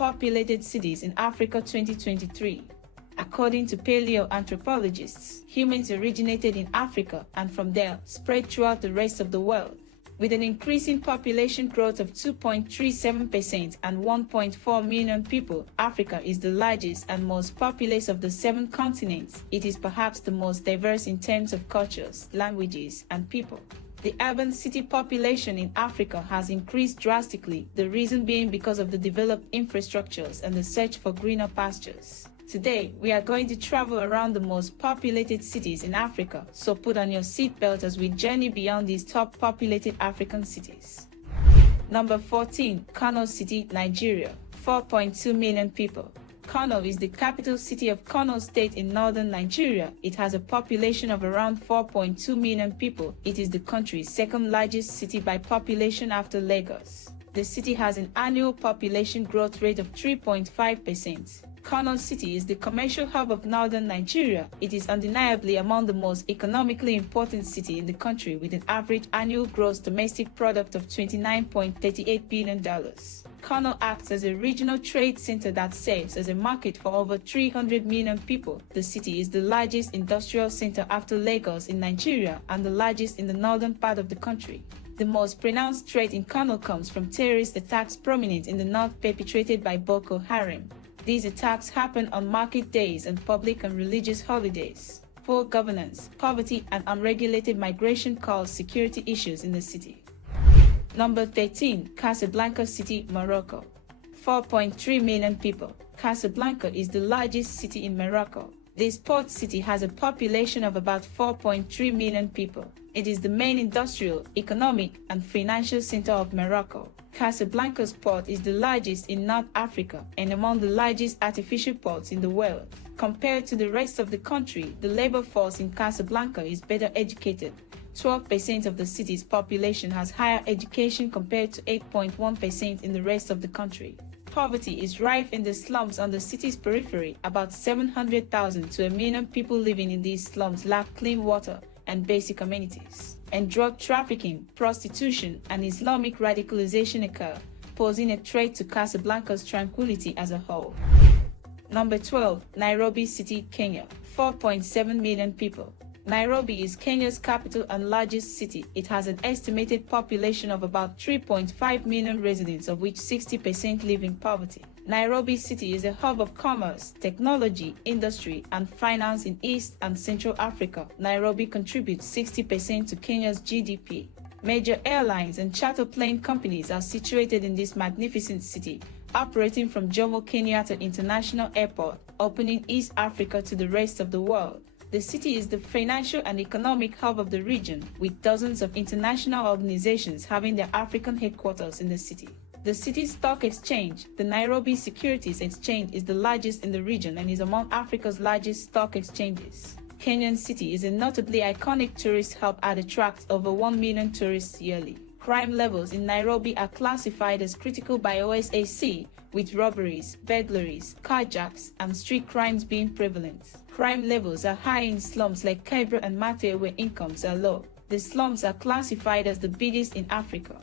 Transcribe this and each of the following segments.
populated cities in Africa 2023. According to paleoanthropologists, humans originated in Africa and from there spread throughout the rest of the world. With an increasing population growth of 2.37% and 1.4 million people, Africa is the largest and most populous of the 7 continents. It is perhaps the most diverse in terms of cultures, languages, and people. The urban city population in Africa has increased drastically, the reason being because of the developed infrastructures and the search for greener pastures. Today, we are going to travel around the most populated cities in Africa, so put on your seatbelt as we journey beyond these top populated African cities. Number 14. Kano City, Nigeria. 4.2 million people. Kano is the capital city of Kano State in northern Nigeria. It has a population of around 4.2 million people. It is the country's second largest city by population after Lagos. The city has an annual population growth rate of 3.5%. Kano City is the commercial hub of northern Nigeria. It is undeniably among the most economically important cities in the country with an average annual gross domestic product of $29.38 billion. Kano acts as a regional trade center that serves as a market for over 300 million people. The city is the largest industrial center after Lagos in Nigeria and the largest in the northern part of the country. The most pronounced threat in Kano comes from terrorist attacks prominent in the north perpetrated by Boko Haram. These attacks happen on market days and public and religious holidays. Poor governance, poverty, and unregulated migration cause security issues in the city. Number 13. Casablanca City, Morocco. 4.3 million people. Casablanca is the largest city in Morocco. This port city has a population of about 4.3 million people. It is the main industrial, economic, and financial center of Morocco. Casablanca's port is the largest in North Africa and among the largest artificial ports in the world. Compared to the rest of the country, the labor force in Casablanca is better educated. 12% of the city's population has higher education compared to 8.1% in the rest of the country. Poverty is rife in the slums on the city's periphery. About 700,000 to 1 million people living in these slums lack clean water and basic amenities. And drug trafficking, prostitution, and Islamic radicalization occur, posing a threat to Casablanca's tranquility as a whole. Number 12. Nairobi City, Kenya. 4.7 million people. Nairobi is Kenya's capital and largest city. It has an estimated population of about 3.5 million residents, of which 60% live in poverty. Nairobi City is a hub of commerce, technology, industry, and finance in East and Central Africa. Nairobi contributes 60% to Kenya's GDP. Major airlines and charter plane companies are situated in this magnificent city, operating from Jomo Kenyatta International Airport, opening East Africa to the rest of the world. The city is the financial and economic hub of the region, with dozens of international organizations having their African headquarters in the city. The city's stock exchange, the Nairobi Securities Exchange, is the largest in the region and is among Africa's largest stock exchanges. Kenyan City is a notably iconic tourist hub that attracts over 1 million tourists yearly. Crime levels in Nairobi are classified as critical by OSAC, with robberies, burglaries, carjacks, and street crimes being prevalent. Crime levels are high in slums like Cairo and Mate where incomes are low. The slums are classified as the biggest in Africa.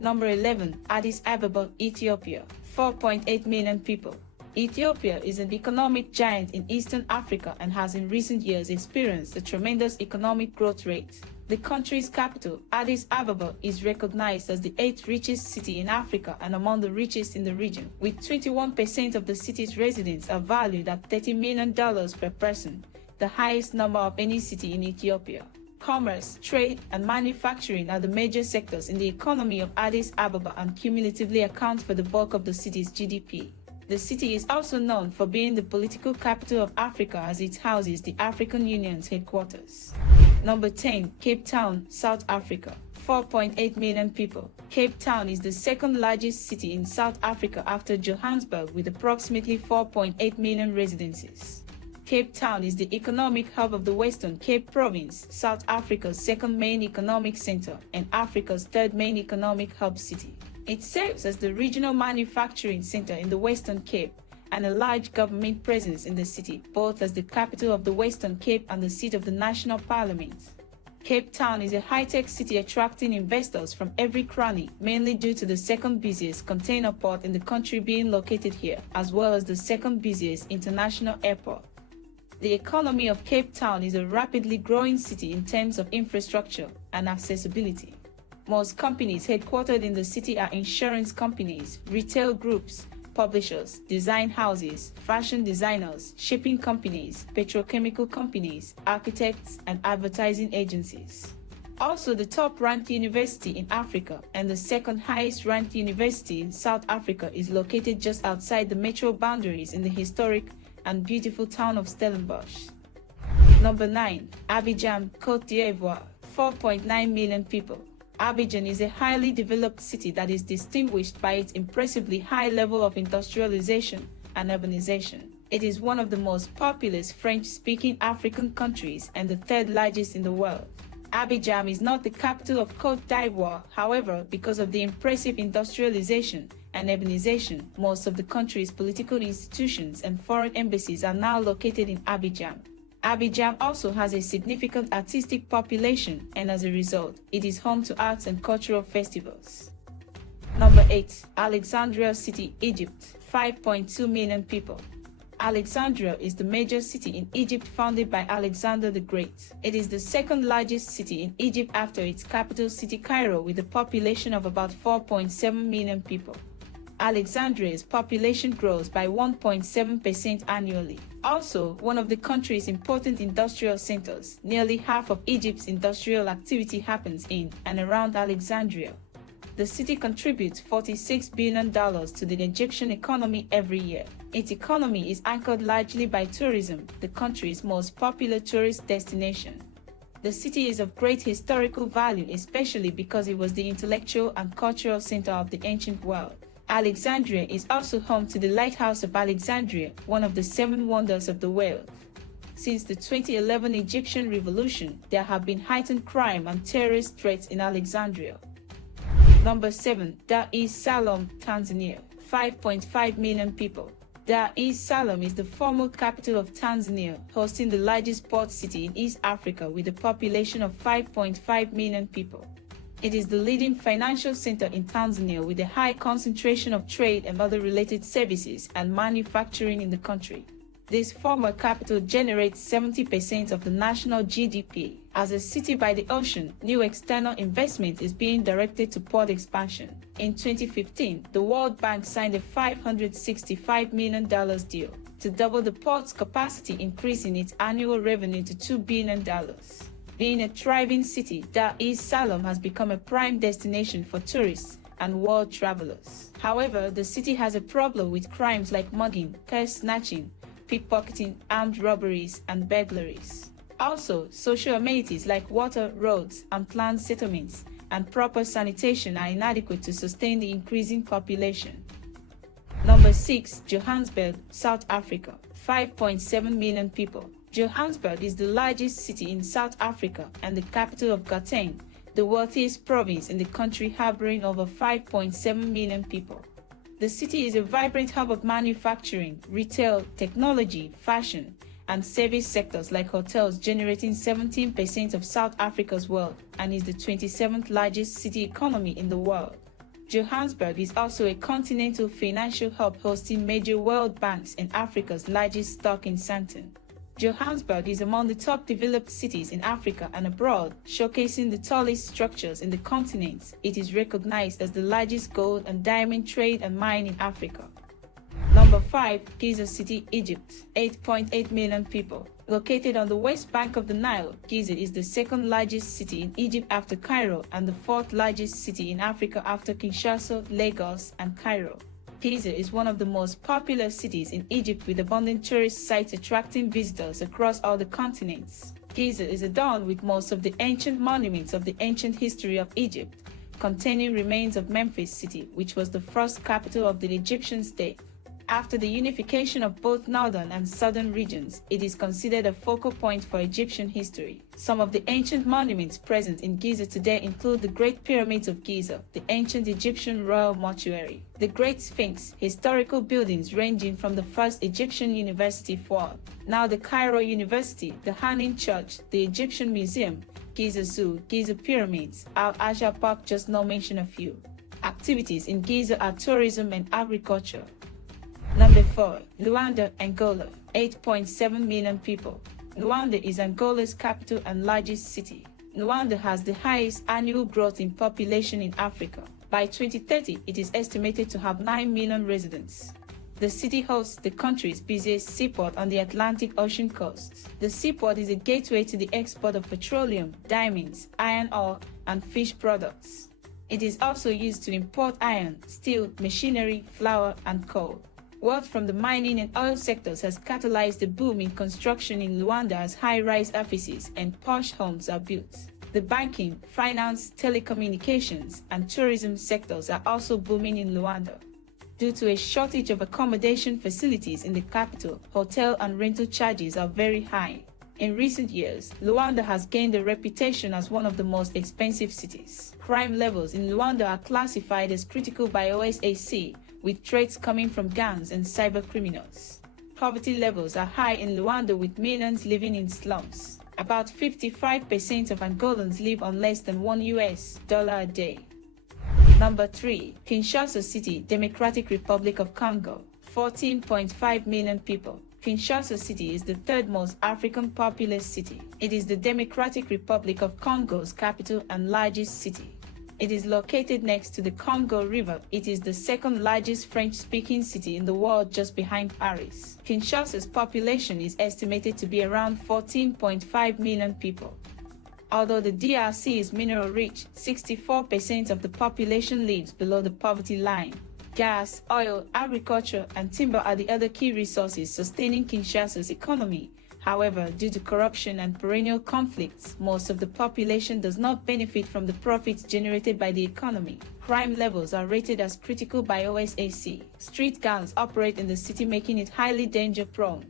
Number 11. Addis Ababa, Ethiopia. 4.8 million people. Ethiopia is an economic giant in Eastern Africa and has in recent years experienced a tremendous economic growth rate. The country's capital, Addis Ababa, is recognized as the 8th richest city in Africa and among the richest in the region, with 21% of the city's residents are valued at $30 million per person, the highest number of any city in Ethiopia. Commerce, trade, and manufacturing are the major sectors in the economy of Addis Ababa and cumulatively account for the bulk of the city's GDP. The city is also known for being the political capital of Africa as it houses the African Union's headquarters. Number 10. Cape Town, South Africa. 4.8 million people. Cape Town is the second largest city in South Africa after Johannesburg with approximately 4.8 million residences. Cape Town is the economic hub of the Western Cape Province, South Africa's second main economic center and Africa's third main economic hub city. It serves as the regional manufacturing center in the Western Cape and a large government presence in the city, both as the capital of the Western Cape and the seat of the National Parliament. Cape Town is a high-tech city attracting investors from every cranny, mainly due to the second busiest container port in the country being located here, as well as the second busiest international airport. The economy of Cape Town is a rapidly growing city in terms of infrastructure and accessibility. Most companies headquartered in the city are insurance companies, retail groups, publishers, design houses, fashion designers, shipping companies, petrochemical companies, architects, and advertising agencies. Also, the top-ranked university in Africa and the second highest-ranked university in South Africa is located just outside the metro boundaries in the historic and beautiful town of Stellenbosch. Number 9. Abidjan, Côte d'Ivoire, 4.9 million people. Abidjan is a highly developed city that is distinguished by its impressively high level of industrialization and urbanization. It is one of the most populous French-speaking African countries and the third largest in the world. Abidjan is not the capital of Côte d'Ivoire, however, because of the impressive industrialization and urbanization, most of the country's political institutions and foreign embassies are now located in Abidjan. Abidjan also has a significant artistic population, and as a result, it is home to arts and cultural festivals. Number 8. Alexandria City, Egypt, 5.2 million people. Alexandria is the major city in Egypt founded by Alexander the Great. It is the second largest city in Egypt after its capital city Cairo with a population of about 4.7 million people. Alexandria's population grows by 1.7% annually. Also, one of the country's important industrial centers, nearly half of Egypt's industrial activity happens in and around Alexandria. The city contributes $46 billion to the Egyptian economy every year. Its economy is anchored largely by tourism, the country's most popular tourist destination. The city is of great historical value, especially because it was the intellectual and cultural center of the ancient world. Alexandria is also home to the Lighthouse of Alexandria, one of the 7 wonders of the world. Since the 2011 Egyptian Revolution, there have been heightened crime and terrorist threats in Alexandria. Number 7. Dar es Salaam, Tanzania, 5.5 million people. Dar es Salaam is the former capital of Tanzania, hosting the largest port city in East Africa with a population of 5.5 million people. It is the leading financial center in Tanzania with a high concentration of trade and other related services and manufacturing in the country. This former capital generates 70% of the national GDP. As a city by the ocean, new external investment is being directed to port expansion. In 2015, the World Bank signed a $565 million deal to double the port's capacity, increasing its annual revenue to $2 billion. Being a thriving city, Dar es Salaam has become a prime destination for tourists and world travelers. However, the city has a problem with crimes like mugging, purse snatching, pickpocketing, armed robberies, and burglaries. Also, social amenities like water, roads, and planned settlements and proper sanitation are inadequate to sustain the increasing population. Number 6. Johannesburg, South Africa, 5.7 million people. Johannesburg is the largest city in South Africa and the capital of Gauteng, the wealthiest province in the country, harboring over 5.7 million people. The city is a vibrant hub of manufacturing, retail, technology, fashion, and service sectors like hotels, generating 17% of South Africa's wealth and is the 27th largest city economy in the world. Johannesburg is also a continental financial hub hosting major world banks and Africa's largest stock in Sandton. Johannesburg is among the top developed cities in Africa and abroad, showcasing the tallest structures in the continent. It is recognized as the largest gold and diamond trade and mine in Africa. Number 5. Giza City, Egypt, 8.8 million people. Located on the west bank of the Nile, Giza is the second largest city in Egypt after Cairo and the fourth largest city in Africa after Kinshasa, Lagos, and Cairo. Giza is one of the most popular cities in Egypt with abundant tourist sites attracting visitors across all the continents. Giza is adorned with most of the ancient monuments of the ancient history of Egypt, containing remains of Memphis City, which was the first capital of the Egyptian state. After the unification of both northern and southern regions, it is considered a focal point for Egyptian history. Some of the ancient monuments present in Giza today include the Great Pyramids of Giza, the ancient Egyptian royal mortuary, the Great Sphinx, historical buildings ranging from the first Egyptian university Fouad, now the Cairo University, the Hanin Church, the Egyptian Museum, Giza Zoo, Giza Pyramids, Al Azhar Park, just no mention a few. Activities in Giza are tourism and agriculture. Number 4. Luanda, Angola, 8.7 million people. Luanda is Angola's capital and largest city. Luanda has the highest annual growth in population in Africa. By 2030, it is estimated to have 9 million residents. The city hosts the country's busiest seaport on the Atlantic Ocean coast. The seaport is a gateway to the export of petroleum, diamonds, iron ore, and fish products. It is also used to import iron, steel, machinery, flour, and coal. Wealth from the mining and oil sectors has catalyzed a boom in construction in Luanda as high-rise offices and posh homes are built. The banking, finance, telecommunications, and tourism sectors are also booming in Luanda. Due to a shortage of accommodation facilities in the capital, hotel and rental charges are very high. In recent years, Luanda has gained a reputation as one of the most expensive cities. Crime levels in Luanda are classified as critical by OSAC, with threats coming from gangs and cybercriminals. Poverty levels are high in Luanda, with millions living in slums. About 55% of Angolans live on less than $1 a day. Number 3. Kinshasa City, Democratic Republic of Congo, 14.5 million people. Kinshasa City is the third most African populous city. It is the Democratic Republic of Congo's capital and largest city. It is located next to the Congo River. It is the second largest French-speaking city in the world, just behind Paris. Kinshasa's population is estimated to be around 14.5 million people. Although the DRC is mineral-rich, 64% of the population lives below the poverty line. Gas, oil, agriculture, and timber are the other key resources sustaining Kinshasa's economy. However, due to corruption and perennial conflicts, most of the population does not benefit from the profits generated by the economy. Crime levels are rated as critical by OSAC. Street gangs operate in the city, making it highly danger-prone.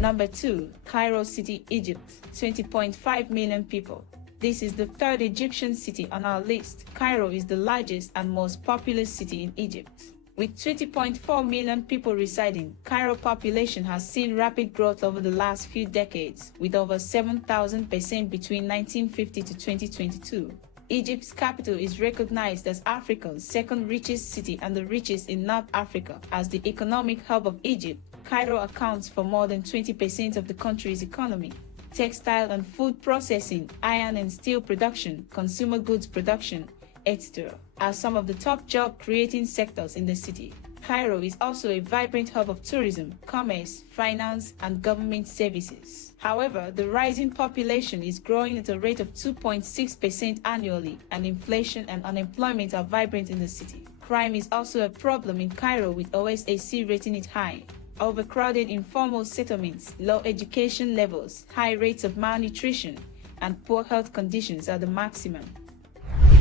Number 2. Cairo City, Egypt, 20.5 million people. This is the third Egyptian city on our list. Cairo is the largest and most populous city in Egypt. With 20.4 million people residing, Cairo population has seen rapid growth over the last few decades, with over 7,000% between 1950 to 2022. Egypt's capital is recognized as Africa's second richest city and the richest in North Africa. As the economic hub of Egypt, Cairo accounts for more than 20% of the country's economy. Textile and food processing, iron and steel production, consumer goods production, etc. are some of the top job-creating sectors in the city. Cairo is also a vibrant hub of tourism, commerce, finance, and government services. However, the rising population is growing at a rate of 2.6% annually, and inflation and unemployment are vibrant in the city. Crime is also a problem in Cairo, with OSAC rating it high. Overcrowded informal settlements, low education levels, high rates of malnutrition, and poor health conditions are the maximum.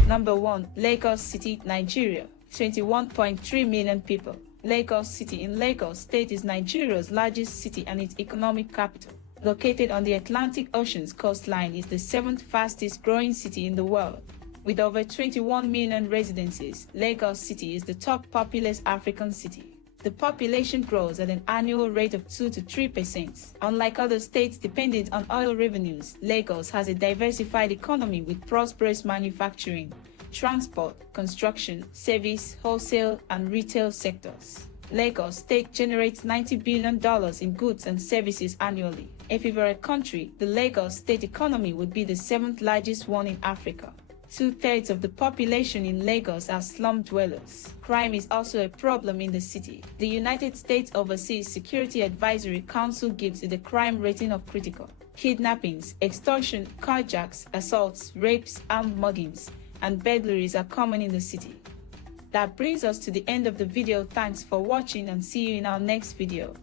Number 1. Lagos City, Nigeria, 21.3 million people. Lagos City in Lagos State is Nigeria's largest city and its economic capital. Located on the Atlantic Ocean's coastline, it is the 7th fastest growing city in the world. With over 21 million residences, Lagos City is the top populous African city. The population grows at an annual rate of 2 to 3%. Unlike other states dependent on oil revenues, Lagos has a diversified economy with prosperous manufacturing, transport, construction, service, wholesale, and retail sectors. Lagos State generates $90 billion in goods and services annually. If it were a country, the Lagos State economy would be the 7th largest one in Africa. 2/3 of the population in Lagos are slum dwellers. Crime is also a problem in the city. The United States Overseas Security Advisory Council gives it a crime rating of critical. Kidnappings, extortion, carjacks, assaults, rapes, armed muggings, and burglaries are common in the city. That brings us to the end of the video. Thanks for watching and see you in our next video.